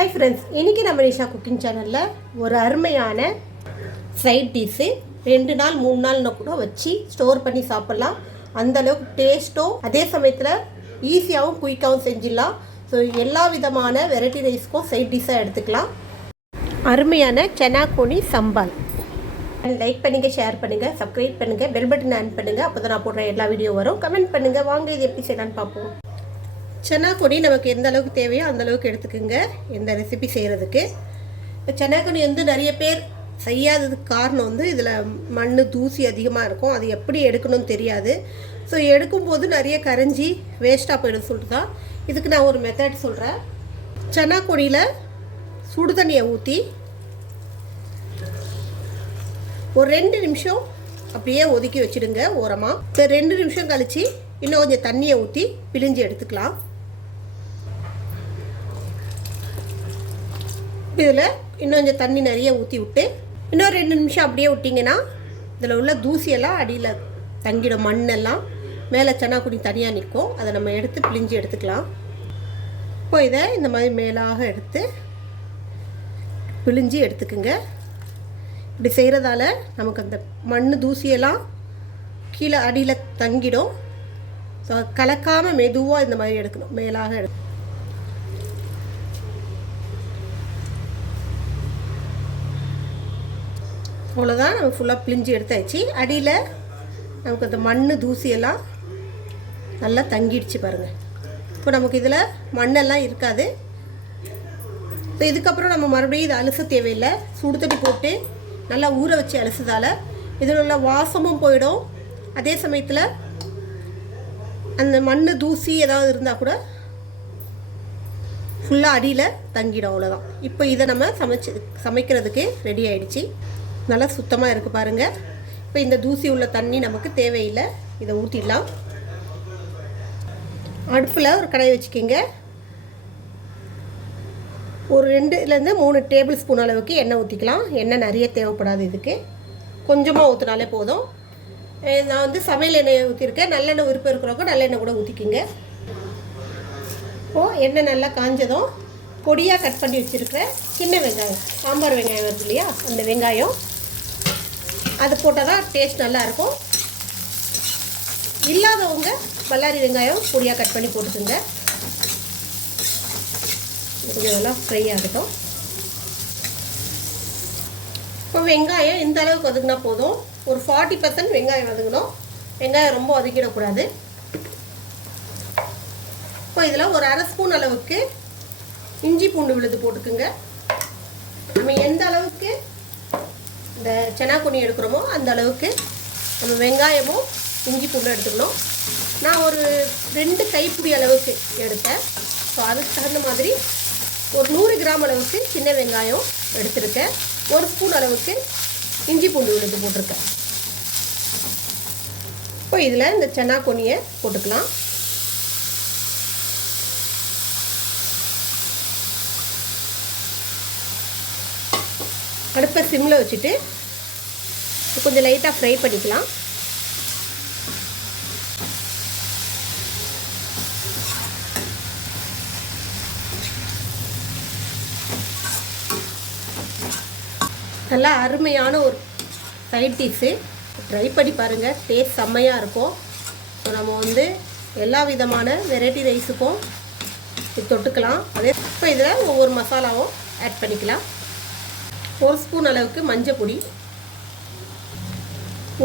Hi friends, இன்றைக்கி நம்ம Nisha cooking சேனலில் ஒரு அருமையான சைட் டிஷ்ஷு 2 நாள் 3 நாள்னு கூட வச்சு ஸ்டோர் பண்ணி சாப்பிட்லாம். அந்தளவுக்கு டேஸ்ட்டும் அதே சமயத்தில் ஈஸியாகவும் குயிக்காகவும் செஞ்சிடலாம். ஸோ எல்லா விதமான வெரைட்டி ரைஸ்க்கும் சைட் டிஷ்ஷாக எடுத்துக்கலாம். அருமையான சனா கோனி சம்பால். லைக் பண்ணுங்கள், ஷேர் பண்ணுங்கள், சப்ஸ்கிரைப் பண்ணுங்கள், பெல் பட்டன் ஆன் பண்ணுங்கள். அப்போ தான் நான் போடுற எல்லா வீடியோ வரும். கமெண்ட் பண்ணுங்கள். வாங்க இது எப்படி செய்யலான்னு பார்ப்போம். சனா கொடி நமக்கு எந்த அளவுக்கு தேவையோ அந்தளவுக்கு எடுத்துக்கோங்க இந்த ரெசிபி செய்கிறதுக்கு. இப்போ சனா கொடி நிறைய பேர் செய்யாததுக்கு காரணம் இதில் மண் தூசி அதிகமாக இருக்கும். அது எப்படி எடுக்கணும்னு தெரியாது. ஸோ எடுக்கும்போது நிறைய கரைஞ்சி வேஸ்ட்டாக போயிடும் சொல்லிட்டு தான் இதுக்கு நான் ஒரு மெத்தட் சொல்கிறேன். சனா கொடியில் சுடு தண்ணியை ஊற்றி ஒரு 2 நிமிஷம் அப்படியே ஒதுக்கி வச்சுடுங்க ஓரமாக. இப்போ 2 நிமிஷம் கழித்து இன்னும் கொஞ்சம் தண்ணியை ஊற்றி பிழிஞ்சு எடுத்துக்கலாம். இதில் இன்னும் கொஞ்சம் தண்ணி நிறைய ஊற்றி விட்டு இன்னும் 2 நிமிஷம் அப்படியே விட்டிங்கன்னா இதில் உள்ள தூசியெல்லாம் அடியில் தங்கிடும். மண்ணெல்லாம் மேலே சனா கொடி தனியாக நிற்கும். அதை நம்ம எடுத்து பிழிஞ்சு எடுத்துக்கலாம். இப்போ இதை இந்த மாதிரி மேலாக எடுத்து பிழிஞ்சு எடுத்துக்குங்க. இப்படி செய்கிறதால நமக்கு அந்த மண் தூசியெல்லாம் கீழே அடியில் தங்கிடும். ஸோ கலக்காமல் மெதுவாக இந்த மாதிரி எடுக்கணும். மேலாக எடுக்கணும். அவ்வளோதான், நம்ம ஃபுல்லாக பிழிஞ்சு எடுத்தாச்சு. அடியில் நமக்கு அந்த மண் தூசியெல்லாம் நல்லா தங்கிடுச்சு பாருங்கள். இப்போ நமக்கு இதில் மண்ணெல்லாம் இருக்காது. இப்போ இதுக்கப்புறம் நம்ம மறுபடியும் இதை அலச தேவையில்லை. சுடு தண்ணி போட்டு நல்லா ஊற வச்சு அலசுதால் இதில் உள்ள வாசமும் போயிடும். அதே சமயத்தில் அந்த மண் தூசி ஏதாவது இருந்தால் கூட ஃபுல்லாக அடியில் தங்கிடும். அவ்வளோதான். இப்போ இதை நம்ம சமைக்கிறதுக்கு ரெடி ஆகிடுச்சு. நல்லா சுத்தமாக இருக்குது பாருங்கள். இப்போ இந்த தூசி உள்ள தண்ணி நமக்கு தேவையில்லை. இதை ஊற்றிடலாம். அடுப்பில் ஒரு கடாய் வச்சுக்கிங்க. ஒரு 2லேருந்து 3 டேபிள் ஸ்பூன் அளவுக்கு எண்ணெய் ஊற்றிக்கலாம். எண்ணெய் நிறைய தேவைப்படாது, இதுக்கு கொஞ்சமாக ஊற்றினாலே போதும். நான் சமையல் எண்ணெயை ஊற்றிருக்கேன். நல்லெண்ணெய் விருப்பம் இருக்கிறவங்க நல்லெண்ணெய் கூட ஊற்றிக்கிங்க. இப்போது எண்ணெய் நல்லா காஞ்சதும் பொடியாக கட் பண்ணி வச்சுருக்கிற சின்ன வெங்காயம், சாம்பார் வெங்காயம் வருது இல்லையா, அந்த வெங்காயம் அது போட்டால் தான் டேஸ்ட் நல்லாயிருக்கும். இல்லாதவங்க பல்லாரி வெங்காயம் பொடியாக கட் பண்ணி போட்டுக்குங்க. கொஞ்சம் நல்லா ஃப்ரை ஆகட்டும். இப்போ வெங்காயம் இந்த அளவுக்கு வதங்கினா போதும். ஒரு 40% வெங்காயம் வதங்கணும். வெங்காயம் ரொம்ப வதக்கிடக்கூடாது. இப்போ இதில் ஒரு 1/2 ஸ்பூன் அளவுக்கு இஞ்சி பூண்டு விழுது போட்டுக்குங்க. நம்ம எந்த அளவுக்கு இந்த சனா கொனி எடுக்கிறோமோ அந்த அளவுக்கு நம்ம வெங்காயமும் இஞ்சி பூண்டும் எடுத்துக்கணும். நான் ஒரு 2 கைப்பிடி அளவுக்கு எடுத்தேன். ஸோ அதுக்கு தகுந்த மாதிரி ஒரு 100 கிராம் அளவுக்கு சின்ன வெங்காயம் எடுத்துருக்கேன். 1 ஸ்பூன் அளவுக்கு இஞ்சி பூண்டு விழுது போட்டிருக்கேன். இப்போ இதில் இந்த சனா கொனியை போட்டுக்கலாம். அடுப்பை சிம்மில் வச்சுட்டு கொஞ்சம் லைட்டாக ஃப்ரை பண்ணிக்கலாம். நல்லா அருமையான ஒரு சைட் டிஷ்ஷு. ட்ரை பண்ணி பாருங்கள். டேஸ்ட் செம்மையாக இருக்கும். ஸோ நம்ம எல்லா விதமான வெரைட்டி ரைஸுக்கும் இது தொட்டுக்கலாம். அதே இப்போ இதில் ஒவ்வொரு மசாலாவும் ஆட் பண்ணிக்கலாம். 1 ஸ்பூன் அளவுக்கு மஞ்சள் பொடி,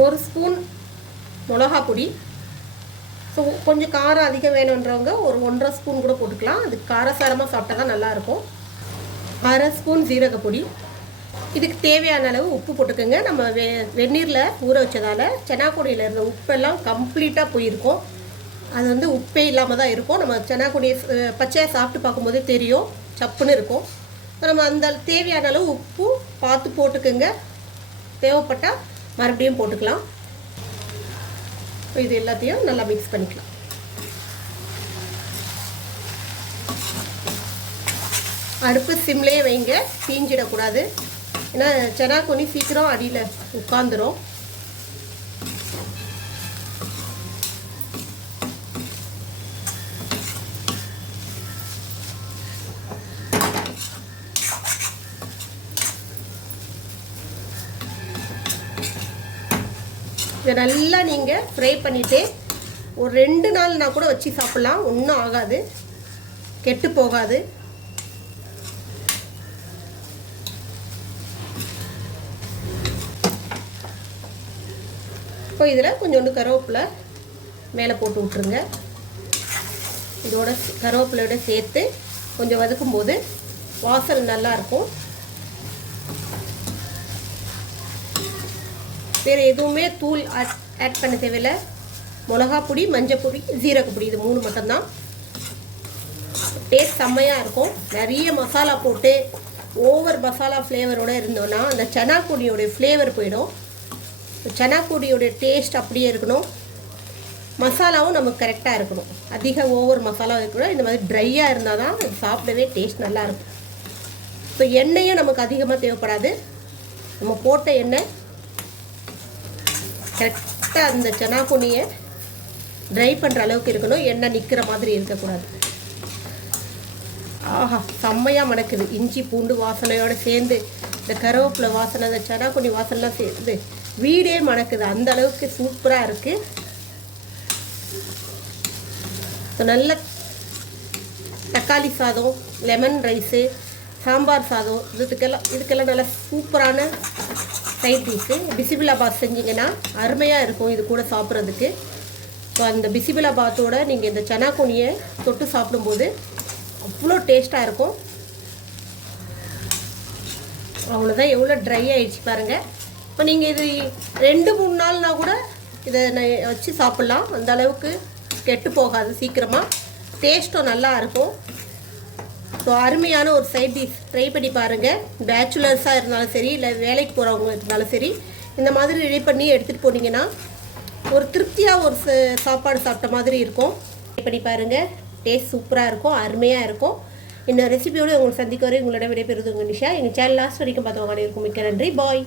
1 ஸ்பூன் மிளகா பொடி. ஸோ கொஞ்சம் காரம் அதிகம் வேணுன்றவங்க ஒரு 1.5 ஸ்பூன் கூட போட்டுக்கலாம். அது காரசாரமாக சாப்பிட்டா தான் நல்லாயிருக்கும். 1/2 ஸ்பூன் ஜீரகப்பொடி. இதுக்கு தேவையான அளவு உப்பு போட்டுக்கோங்க. நம்ம வெந்நீரில் ஊற வச்சதால் சனா கொடியில் இருந்த உப்பெல்லாம் கம்ப்ளீட்டாக போயிருக்கும். அது உப்பே இல்லாமல் தான் இருக்கும். நம்ம சனா கொடியை பச்சையாக சாப்பிட்டு பார்க்கும்போதே தெரியும், சப்புன்னு இருக்கும். நம்ம அந்த தேவையான அளவு உப்பு பார்த்து போட்டுக்கோங்க. தேவைப்பட்டால் மறுபடியும் போட்டுக்கலாம். இது எல்லாத்தையும் நல்லா மிக்ஸ் பண்ணிக்கலாம். அடுப்பு சிம்லேயே வைங்க, தீஞ்சிடக்கூடாது. ஏன்னா சனா கொனி சீக்கிரம் அடியில் உட்காந்துரும். இதை நல்லா நீங்கள் ஃப்ரை பண்ணிவிட்டு ஒரு 2 நாள்னா கூட வச்சு சாப்பிட்லாம், ஒன்றும் ஆகாது, கெட்டு போகாது. இப்போ இதில் கொஞ்சோண்டு கருவேப்பிலை மேலே போட்டு விட்ருங்க. இதோட கருவேப்பிலையோட சேர்த்து கொஞ்சம் வதக்கும்போது வாசனை நல்லாயிருக்கும். வேறு எதுவுமே தூள் ஆட் பண்ண தேவையில்லை. மிளகாப்பொடி, மஞ்சப்பொடி, ஜீரகப்பொடி, இது 3 மட்டும்தான். டேஸ்ட் செம்மையாக இருக்கும். நிறைய மசாலா போட்டு ஓவர் மசாலா ஃப்ளேவரோடு இருந்தோன்னா அந்த சனா கொடியோடைய ஃப்ளேவர் போயிடும். சனா கொடியோடைய டேஸ்ட் அப்படியே இருக்கணும். மசாலாவும் நமக்கு கரெக்டாக இருக்கணும். அதிக ஓவர் மசாலா இருக்கணும். இந்த மாதிரி ட்ரையாக இருந்தால் தான் அது சாப்பிடவே டேஸ்ட் நல்லாயிருக்கும். இப்போ எண்ணெயும் நமக்கு அதிகமாக தேவைப்படாது. நம்ம போட்ட எண்ணெய் கரெக்டாக அந்த சனா கொடியை ட்ரை பண்ணுற அளவுக்கு இருக்கணும். எண்ணெய் நிற்கிற மாதிரி இருக்கக்கூடாது. ஆஹா, செம்மையாக மணக்குது. இஞ்சி பூண்டு வாசனையோடு சேர்ந்து இந்த கருவேப்பிலை வாசனை, அந்த சனா கொடி வாசனைலாம் சேர்ந்து வீடே மணக்குது. அந்த அளவுக்கு சூப்பராக இருக்குது. நல்ல தக்காளி சாதம், லெமன் ரைஸு, சாம்பார் சாதம், இதுக்கெல்லாம் நல்லா சூப்பரான சைட் டிஷ்ஷு. பிசிபிளாபாத் செஞ்சிங்கன்னா அருமையாக இருக்கும் இது கூட சாப்பிட்றதுக்கு. ஸோ அந்த பிசிபிளாபாத்தோடு நீங்கள் இந்த சனா கொடியை தொட்டு சாப்பிடும்போது அவ்வளோ டேஸ்ட்டாக இருக்கும். அவ்வளோதான், எவ்வளோ ட்ரை ஆகிடுச்சு பாருங்கள். இப்போ நீங்கள் இது 2-3 நாள்னா கூட இதை வச்சு சாப்பிட்லாம். அந்த அளவுக்கு கெட்டு போகாது சீக்கிரமாக. டேஸ்ட்டும் நல்லா இருக்கும். ஸோ அருமையான ஒரு சைட் டிஷ் ட்ரை பண்ணி பாருங்கள். பேச்சுலர்ஸாக இருந்தாலும் சரி, இல்லை வேலைக்கு போகிறவங்க இருந்தாலும் சரி, இந்த மாதிரி ரெடி பண்ணி எடுத்துகிட்டு போனீங்கன்னா ஒரு திருப்தியாக ஒரு சாப்பாடு சாப்பிட்ட மாதிரி இருக்கும். ட்ரை பண்ணி பாருங்கள். டேஸ்ட் சூப்பராக இருக்கும், அருமையாக இருக்கும். இந்த ரெசிபியோடு உங்களுக்கு சந்திக்க வரை உங்களோட விடைபெறுவது உங்கள் நிஷா. எங்கள் சேனல் லாஸ்ட் வரைக்கும் பார்த்தவங்க இருக்கும். மிக்க நன்றி. பாய்.